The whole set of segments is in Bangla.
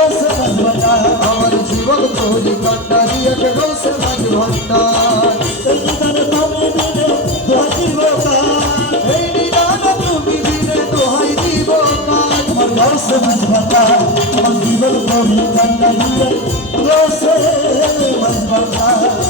গৌসে ভান্ডার আমার জীবন তোরি কান্ডারি এক গৌসে ভান্ডার এই নিদান তুমি দিলে দোহাই দিব কার এই নিদান তুমি দিলে দোহাই দিব কার আমার গৌসে ভান্ডার আমার জীবন তোরি কান্ডারি এক গৌসে ভান্ডার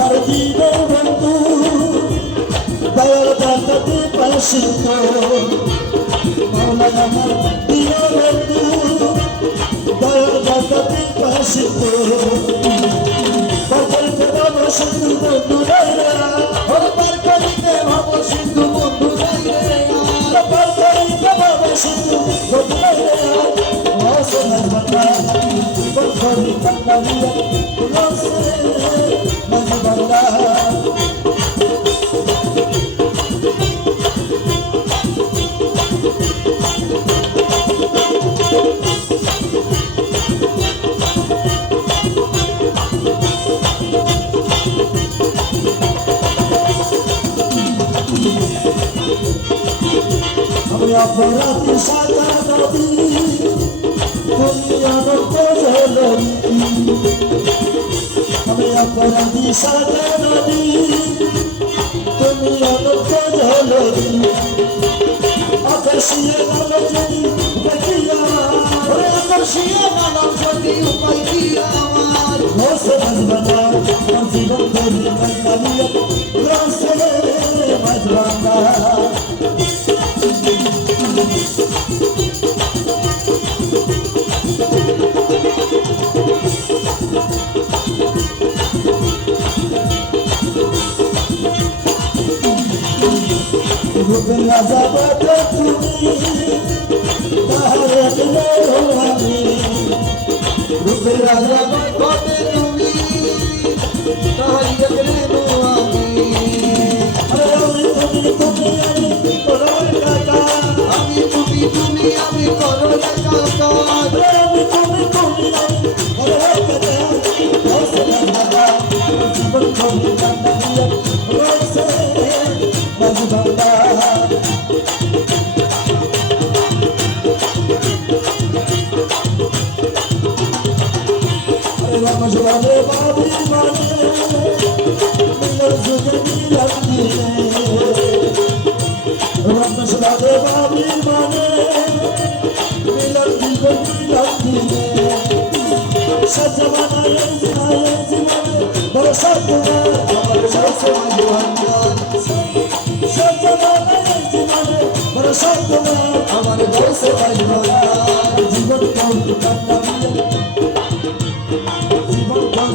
আমার জীবন বন্ধু দয়াল দাতাতে পাশিত মাওলা আমার জীবন বন্ধু দয়াল দাতাতে পাশিত পারকারিতে ভাবো সিন্ধু বন্ধু রাইরা পারকারিতে ভাবো সিন্ধু বন্ধু রাইরা পারকারিতে ভাবো সিন্ধু বন্ধু রাইরা রসে ভান্ডা জীবন ধরি কান্দারিয়া রসে ভান্ডা আমি অপরাধী সাদা নদী তুমি অনন্ত জলনী আমি অপরাধী সাদা নদী তুমি অনন্ত জলনী আকর্ষিয়ে নাম যদি দেখিয়া আকর্ষিয়ে নাম যদি উপায় দিয়া আমার ঘোষে ভাজবানা আমার জীবন ধরি কান্দালিয়া ঘোষে ভাজবানা রূপের রাজা বটে তুমি তাহার একলে আমি রূপের রাজা বটে তুমি তাহার একলে আমি আমি তুমি আমি করো কাকা আমি তুমি আমি করো কাকা আমি তুমি আমি করো কাকা রসে ভান্ডা জীবন ধরি কান্দারিয়া রসে ভান্ডা রামজবানে বাবি মানে মিলর যুগে মিলন দিলে রামজবানে বাবি মানে মিলর যুগে মিলন দিলে সজমানা এই জীবনে ভরসা তোমার আমার সরসে ভান্ডার সজমানা এই জীবনে ভরসা তোমার আমার সরসে ভান্ডার জীবন কোন কান্দারিয়া জীবন কোন